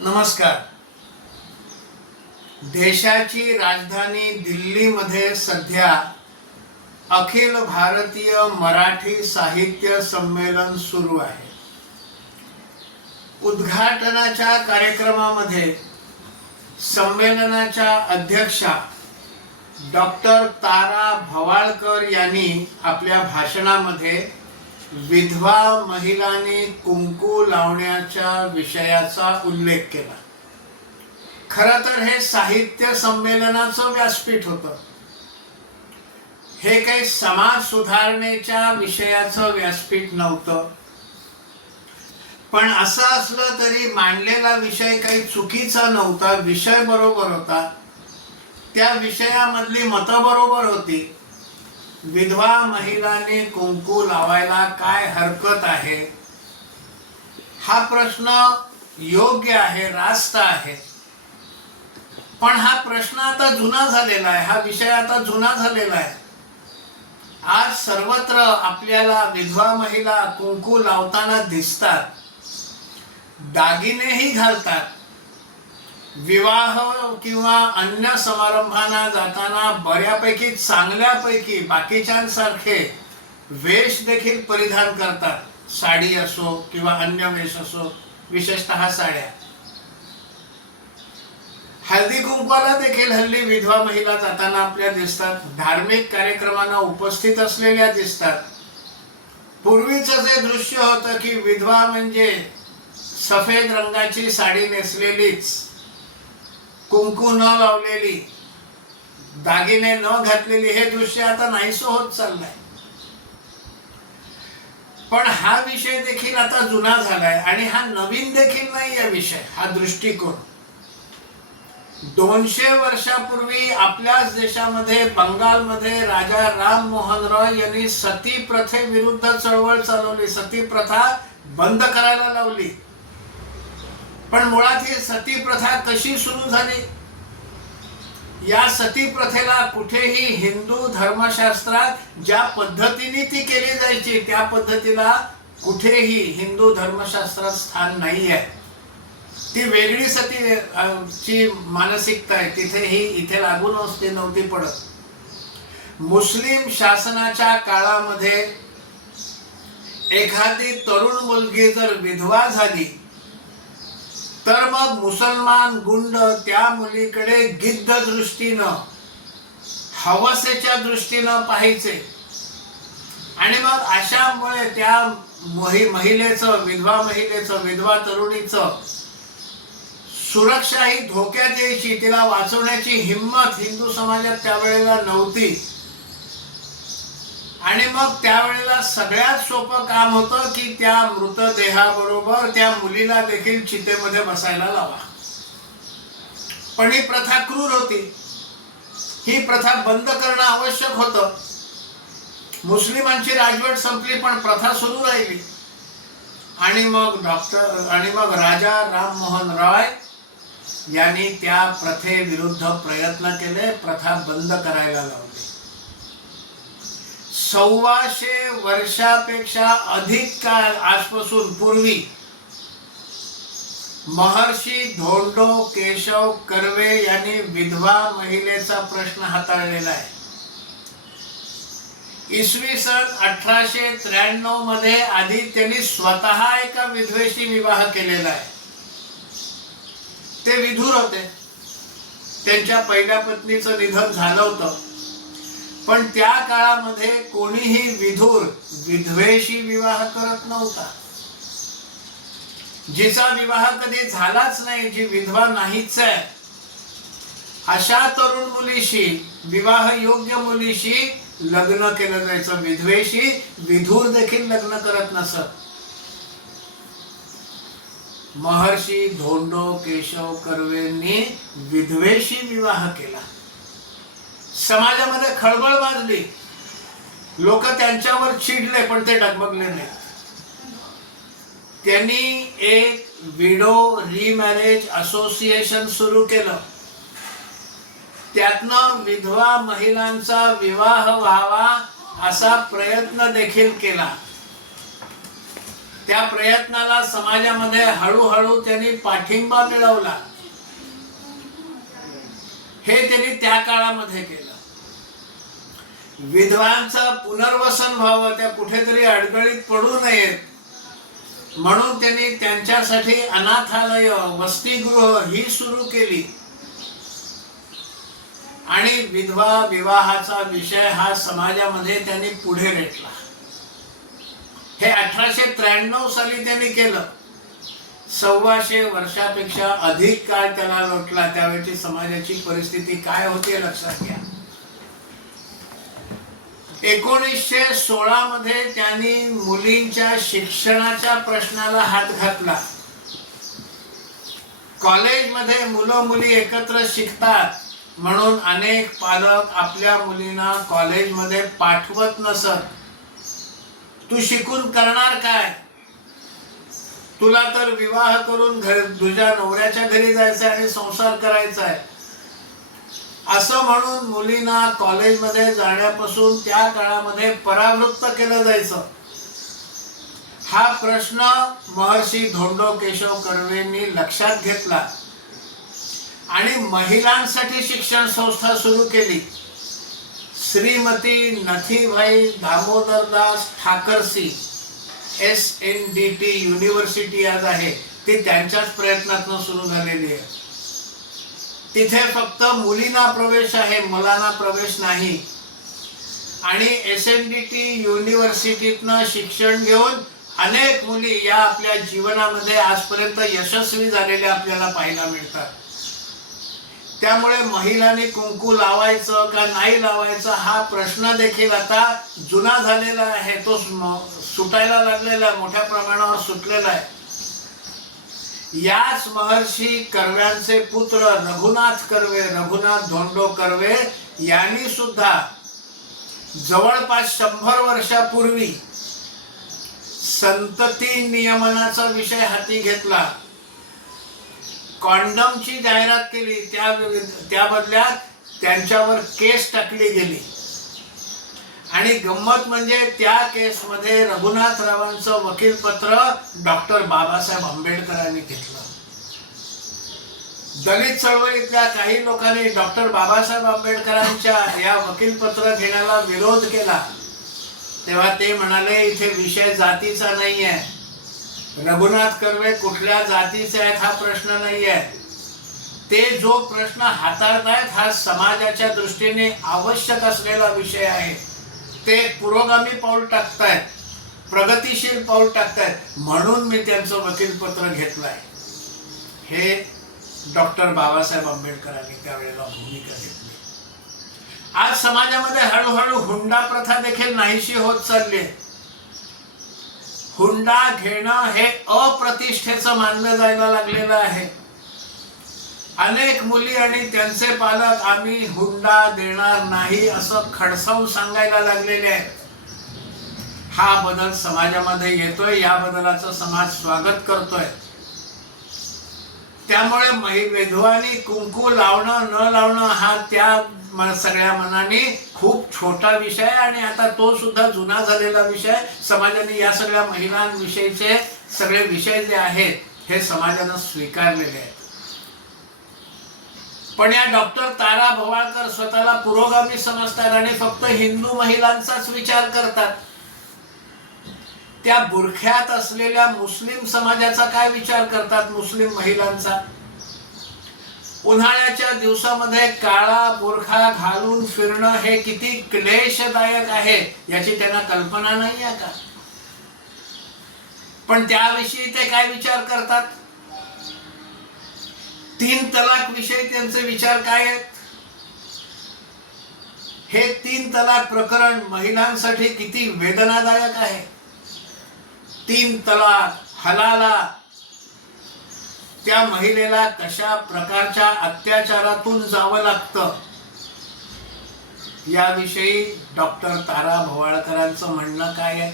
नमस्कार. देशाची राजधानी दिल्लीमध्ये सध्या अखिल भारतीय मराठी साहित्य संमेलन सुरू आहे. उद्घाटनाच्या कार्यक्रमामध्ये संमेलनाच्या अध्यक्षा डॉक्टर तारा भवाळकर यांनी आपल्या भाषणामध्ये विधवा महिलांनी कुंकू लावण्याच्या विषयाचा उल्लेख केला. खरं तर हे साहित्य संमेलनाचं व्यासपीठ होतं. हे काही समाज सुधारणेच्या विषयाचं व्यासपीठ नव्हतं. पण असं असलं तरी मांडलेला विषय काही चुकीचा नव्हता. विषय बरोबर होता. त्या विषयामधली मतं बरोबर होती. विधवा महिलांनी कुंकू लावायला काय हरकत आहे, हा प्रश्न योग्य आहे, रास्त आहे. पण हा प्रश्न आता जुना झालेला आहे. हा विषय आता जुना झालेला आहे. आज सर्वत्र आपल्याला विधवा महिला कुंकू लावताना दिसतात, दागिनेही घालतात. विवाह किंवा अन्य समारंभांना जाताना बऱ्यापैकी चांगल्यापैकी बाकीच्यांसारखे वेश देखील परिधान करतात. साडी असो किंवा अन्य वेश असो, विशेषतः साड्या. हळदी कुंकवाला देखील हल्ली विधवा महिला जाताना आपल्या दिसतात. धार्मिक कार्यक्रमांना उपस्थित असलेल्या दिसतात. पूर्वीचं जे दृश्य होतं की विधवा म्हणजे सफेद रंगाची साडी नेसलेलीच, कुंकू न लावलेली, दागिने न घातलेली, हे दृश्य आता नाहीसं होत चाललंय. पण हा विषय देखील आता जुना झालाय आणि हा नवीन देखील नाही विषय. हा दृष्टिकोन 200 वर्षापूर्वी आपल्याच देशामध्ये बंगालमध्ये राजा राम मोहन रॉय यांनी सती प्रथेविरुद्ध चळवळ चालवली. सती प्रथा बंद करायला लावली. पण मुळात ही सती प्रथा कशी सुरू झाली? या सती प्रथेला कुठेही हिंदू धर्मशास्त्रात ज्या पद्धतीने ती केली जायची त्या पद्धतीला कुठेही हिंदू धर्मशास्त्रात स्थान नाही आहे. ती वेगळी सतीची मानसिकता आहे. तिथेही इथे लागू नव्हती पडत. मुस्लिम शासनाच्या काळामध्ये एखादी तरुण मुलगी जर विधवा झाली तर मग मुसलमान गुंड त्या मुलीकडे गिद्ध दृष्टीनं, हवसेच्या दृष्टीनं पाहायचे. आणि मग अशामुळे त्या महिलेचं, विधवा तरुणीचं सुरक्षा ही धोक्यात यायची. तिला वाचवण्याची हिंमत हिंदू समाजात त्यावेळेला नव्हती. आणि मग त्यावेळेला सगळ्यात सोपं काम होतं की त्या मृतदेहाबरोबर त्या मुलीला देखील चितेमध्ये बसायला लावा. पण ही प्रथा क्रूर होती. ही प्रथा बंद करणं आवश्यक होतं. मुस्लिमांची राजवट संपली पण प्रथा सुरू राहिली. आणि मग राजा राम मोहन रॉय यांनी त्या प्रथेविरुद्ध प्रयत्न केले. प्रथा बंद करायला लावली. 125 वर्षापेक्षा अधिक काळ आजपासून पूर्वी महर्षी धोंडो केशव कर्वे यांनी विधवा महिलेचा प्रश्न हाताळलेला आहे. इसवी सन 1893 मध्ये आधी त्यांनी स्वतः एका विधवेशी विवाह केलेला आहे. ते विधुर होते. त्यांच्या पहिल्या पत्नीचं निधन झालं होतं. पण त्या काळामध्ये कोणीही विधुर विधवेशी विवाह करत नव्हता. जिचा विवाह कधी झालाच नाही, जी विधवा नाहीच आहे, अशा तरुण मुलीशी, विवाह योग्य मुलीशी लग्न केलं जायचं. विधवेशी विधुर देखील लग्न करत नसत. महर्षी धोंडो केशव कर्वेंनी विधवेशी विवाह केला. समाजामध्ये खळबळ माजली. लोक त्यांच्यावर चिडले पण ते डगमगले नाही. त्यांनी एक विडो रिमॅरेज असोसिएशन सुरू केलं. त्यातनं विधवा महिलांचा विवाह व्हावा असा प्रयत्न देखील केला. त्या प्रयत्नाला समाजामध्ये हळूहळू त्यांनी पाठिंबा मिळवला. हे त्यांनी त्या काळामध्ये केलं. विधवांचं पुनर्वसन व्हावं, त्या कुठेतरी अडगळीत पडू नयेत म्हणून त्यांनी त्यांच्यासाठी अनाथालय, वसतिगृह ही सुरू केली. आणि विधवा विवाहाचा विषय हा समाजामध्ये त्यांनी पुढे रेटला. हे 1893 साली त्यांनी केलं. 125 वर्षापेक्षा अधिक काळ त्याला लोटला. त्यावेळची समाजाची परिस्थिती काय होती लक्षात घ्या. 1916 मध्ये त्यांनी मुलींच्या शिक्षणाच्या प्रश्नाला हात घातला. कॉलेजमध्ये मुलं मुली एकत्र शिकतात म्हणून अनेक पालक आपल्या मुलींना कॉलेजमध्ये पाठवत नसत. तू शिकून करणार काय? तुला तर विवाह करून तुझ्या नवऱ्याच्या घरी जायचं आणि संसार करायचा आहे असं म्हणून मुलींना कॉलेजमध्ये जाण्यापासून त्या काळामध्ये परावृत्त केलं जायचं. हा प्रश्न महर्षी धोंडो केशव कर्वेंनी लक्षात घेतला आणि महिलांसाठी शिक्षण संस्था सुरू केली. श्रीमती नथीभाई दामोदरदास ठाकरसी SNDT युनिव्हर्सिटी आज आहे, ती त्यांच्याच प्रयत्नातून सुरू झालेली आहे. तिथे फक्त मुलींना प्रवेश आहे, मुलांना प्रवेश नाही. आणि SNDT युनिव्हर्सिटीतनं शिक्षण घेऊन अनेक मुली या आपल्या जीवनामध्ये आजपर्यंत यशस्वी झालेल्या आपल्याला पाहायला मिळतात. त्यामुळे महिलांनी कुंकू लावायचं का नाही लावायचं हा प्रश्न देखील आता जुना झालेला आहे. तो सुटायला लागलेला आहे, मोठ्या प्रमाणावर सुटलेला आहे. याच महर्षी कर्व्यांचे पुत्र रघुनाथ कर्वे, रघुनाथ धोंडो कर्वे यांनी सुद्धा जवळपास 100 वर्षापूर्वी संतती नियमनाचा विषय हाती घेतला. कॉन्डमची जाहिरात केली, त्या बदल्यात त्यांच्यावर केस टाकली गेली. आणि गंमत म्हणजे त्या केसमध्ये रघुनाथरावांचं वकीलपत्र डॉक्टर बाबासाहेब आंबेडकरांनी घेतलं. दलित चळवळीतल्या काही लोकांनी डॉक्टर बाबासाहेब आंबेडकरांच्या या वकीलपत्र घेण्याला विरोध केला. तेव्हा ते म्हणाले इथे विषय जातीचा नाही आहे, रघुनाथ कर्वे कुठल्या जातीचे आहेत हा प्रश्न नाही आहे. ते जो प्रश्न हाताळतायत हा समाजाच्या दृष्टीने आवश्यक असलेला विषय आहे. ते पुरोगामी पाऊल टाकतायत, प्रगतिशील पाऊल टाकतायत म्हणून मी त्यांचं वकीलपत्र घेतलंय. हे डॉक्टर बाबासाहेब आंबेडकरांनी त्यावेळेला भूमिका घेतली. आज समाजामध्ये हळूहळू हुंडा प्रथा देखील नाहीशी होत चालली. हुंडा घेणं हे अप्रतिष्ठेचं मानलं जायला लागलेलं आहे. अनेक मुली आणि त्यांचे पालक आम्ही हुंडा देणार नाही असं खडसावून सांगायला लागलेले आहेत. हा बदल समाजामध्ये येतोय, या बदलाचं समाज स्वागत करतोय. त्यामुळे विधवांनी कुंकू लावणं न लावणं हा त्या सगळ्या मनाने खूप छोटा विषय आणि आता तो सुद्धा जुना झालेला विषय. समाजाने या सगळ्या महिलांविषयीचे सगळे विषय जे आहेत हे समाजानं स्वीकारलेले आहेत. पण या डॉक्टर तारा भवाळकर स्वतःला पुरोगामी समजतात आणि फक्त हिंदू महिलांचाच विचार करतात. त्या बुरख्यात असलेल्या मुस्लिम समाजाचा काय विचार करतात? मुस्लिम महिलांचा. उन्हाळ्याच्या दिवसामध्ये काळा बुरखा घालून फिरणं हे किती क्लेशदायक आहे याची त्यांना कल्पना नाही आहे का? पण त्याविषयी ते काय विचार करतात? 3 तलाक विषयी त्यांचे विचार काय आहेत? हे 3 तलाक प्रकरण महिलांसाठी किती वेदनादायक आहे. 3 तलाक, हलाला, त्या महिलेला कशा प्रकारच्या अत्याचारातून जावं लागतं याविषयी डॉक्टर तारा भवाळकरांचं म्हणणं काय आहे?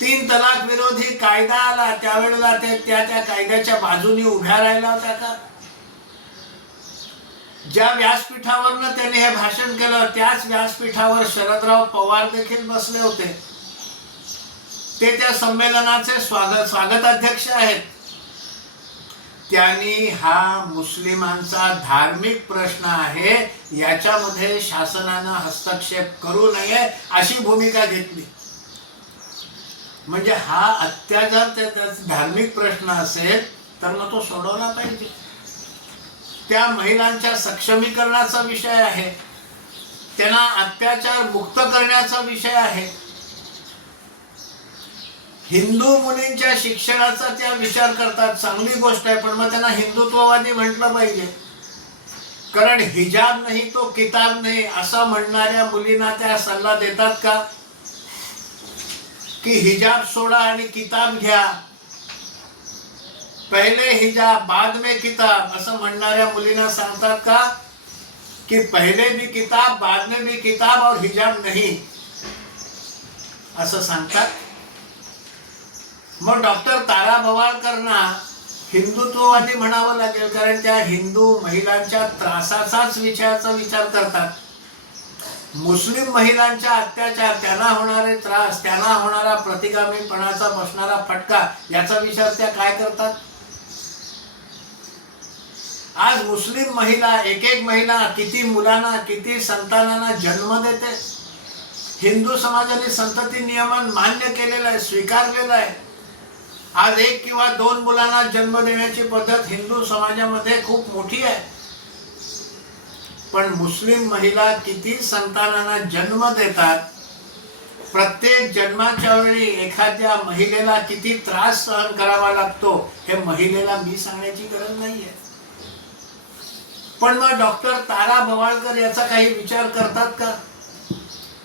3 तलाक विरोधी कायदा आला त्यावेळेला त्या कायद्याच्या बाजूने उभ्या राहिला होत्या का? ज्या व्यासपीठावरनं त्यांनी हे भाषण केलं त्याच व्यासपीठावर शरदराव पवार देखील बसले होते. ते त्या संमेलनाचे स्वागताध्यक्ष आहेत. त्यांनी हा मुस्लिमांचा धार्मिक प्रश्न आहे, याच्यामध्ये शासनानं हस्तक्षेप करू नये अशी भूमिका घेतली. म्हणजे हा अत्याचार त्याचा धार्मिक प्रश्न असेल तर मग तो सोडवला पाहिजे. त्या महिलांच्या सक्षमीकरणाचा विषय आहे, त्यांना अत्याचार मुक्त करण्याचा विषय आहे. हिंदू मुलींच्या शिक्षणाचा त्या विचार करतात, चांगली गोष्ट आहे, पण मग त्यांना हिंदुत्ववादी म्हटलं पाहिजे. कारण हिजाब नाही तो किताब नाही असं म्हणणाऱ्या मुलींना त्या सल्ला देतात का की हिजाब सोडा आणि किताब घ्या, पहले हिजाब बाद में किताब असं म्हणणाऱ्या मुलींना सांगतात का की पहले भी किताब बाद में भी किताब और हिजाब नहीं असं सांगतात. मग डॉक्टर तारा भवाळकरना हिंदुत्ववादी म्हणावं लागेल, कारण त्या हिंदू महिलांच्या त्रासाचाच विचार करतात. मुस्लिम महिलांच्या अत्याचार, त्यांना होणारे त्रास, त्यांना होणारा प्रतिगामीपणाचा बसणारा फटका याचा विचार त्या काय करतात. आज मुस्लिम महिला एक महिला किती मुलांना किती संतानांना जन्म देते. हिंदू समाजाने संतती नियमन मान्य केलेलं आहे, स्वीकारलेलं आहे. आज 1 किंवा 2 मुलांना जन्म देण्याची पद्धत हिंदू समाजामध्ये खूप मोठी आहे. पण मुस्लिम महिला किती संतानांना जन्म देतात, प्रत्येक जन्माच्या वेळी एखाद्या महिलेला किती त्रास सहन करावा लागतो हे महिलेला मी सांगण्याची गरज नाहीये. पण मग डॉक्टर तारा भवाळकर याचा काही विचार करतात का?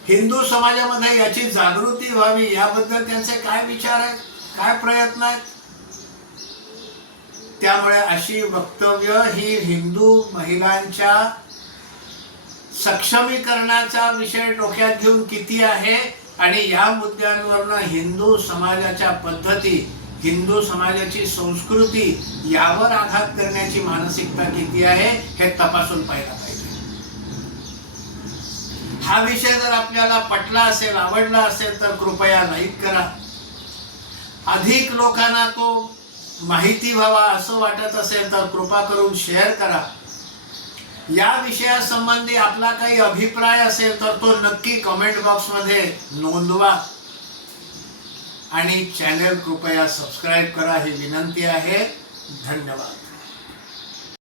हिंदू समाजामध्ये याची जागृती व्हावी याबद्दल त्यांचे काय विचार आहेत, काय प्रयत्न आहेत? त्यामुळे अशी वक्तव्य ही हिंदू महिलांच्या सक्षमीकरणाचा विषय डोक्यात घेऊन किती आहे आणि या मुद्द्यांवरनं हिंदू समाजाच्या पद्धती, हिंदू समाजाची संस्कृती यावर आघात करण्याची मानसिकता किती आहे हे तपासून पाहायला पाहिजे. हा विषय जर आपल्याला पटला असेल, आवडला असेल तर कृपया लाईक करा. अधिक लोकांना तो माहिती व्हावा असं वाटत असेल तर कृपा करून शेअर करा. या विषयासंबंधी आपला काही अभिप्राय असेल तर तो नक्की कमेंट बॉक्समध्ये नोंदवा आणि चॅनल कृपया सबस्क्राईब करा ही विनंती आहे. धन्यवाद.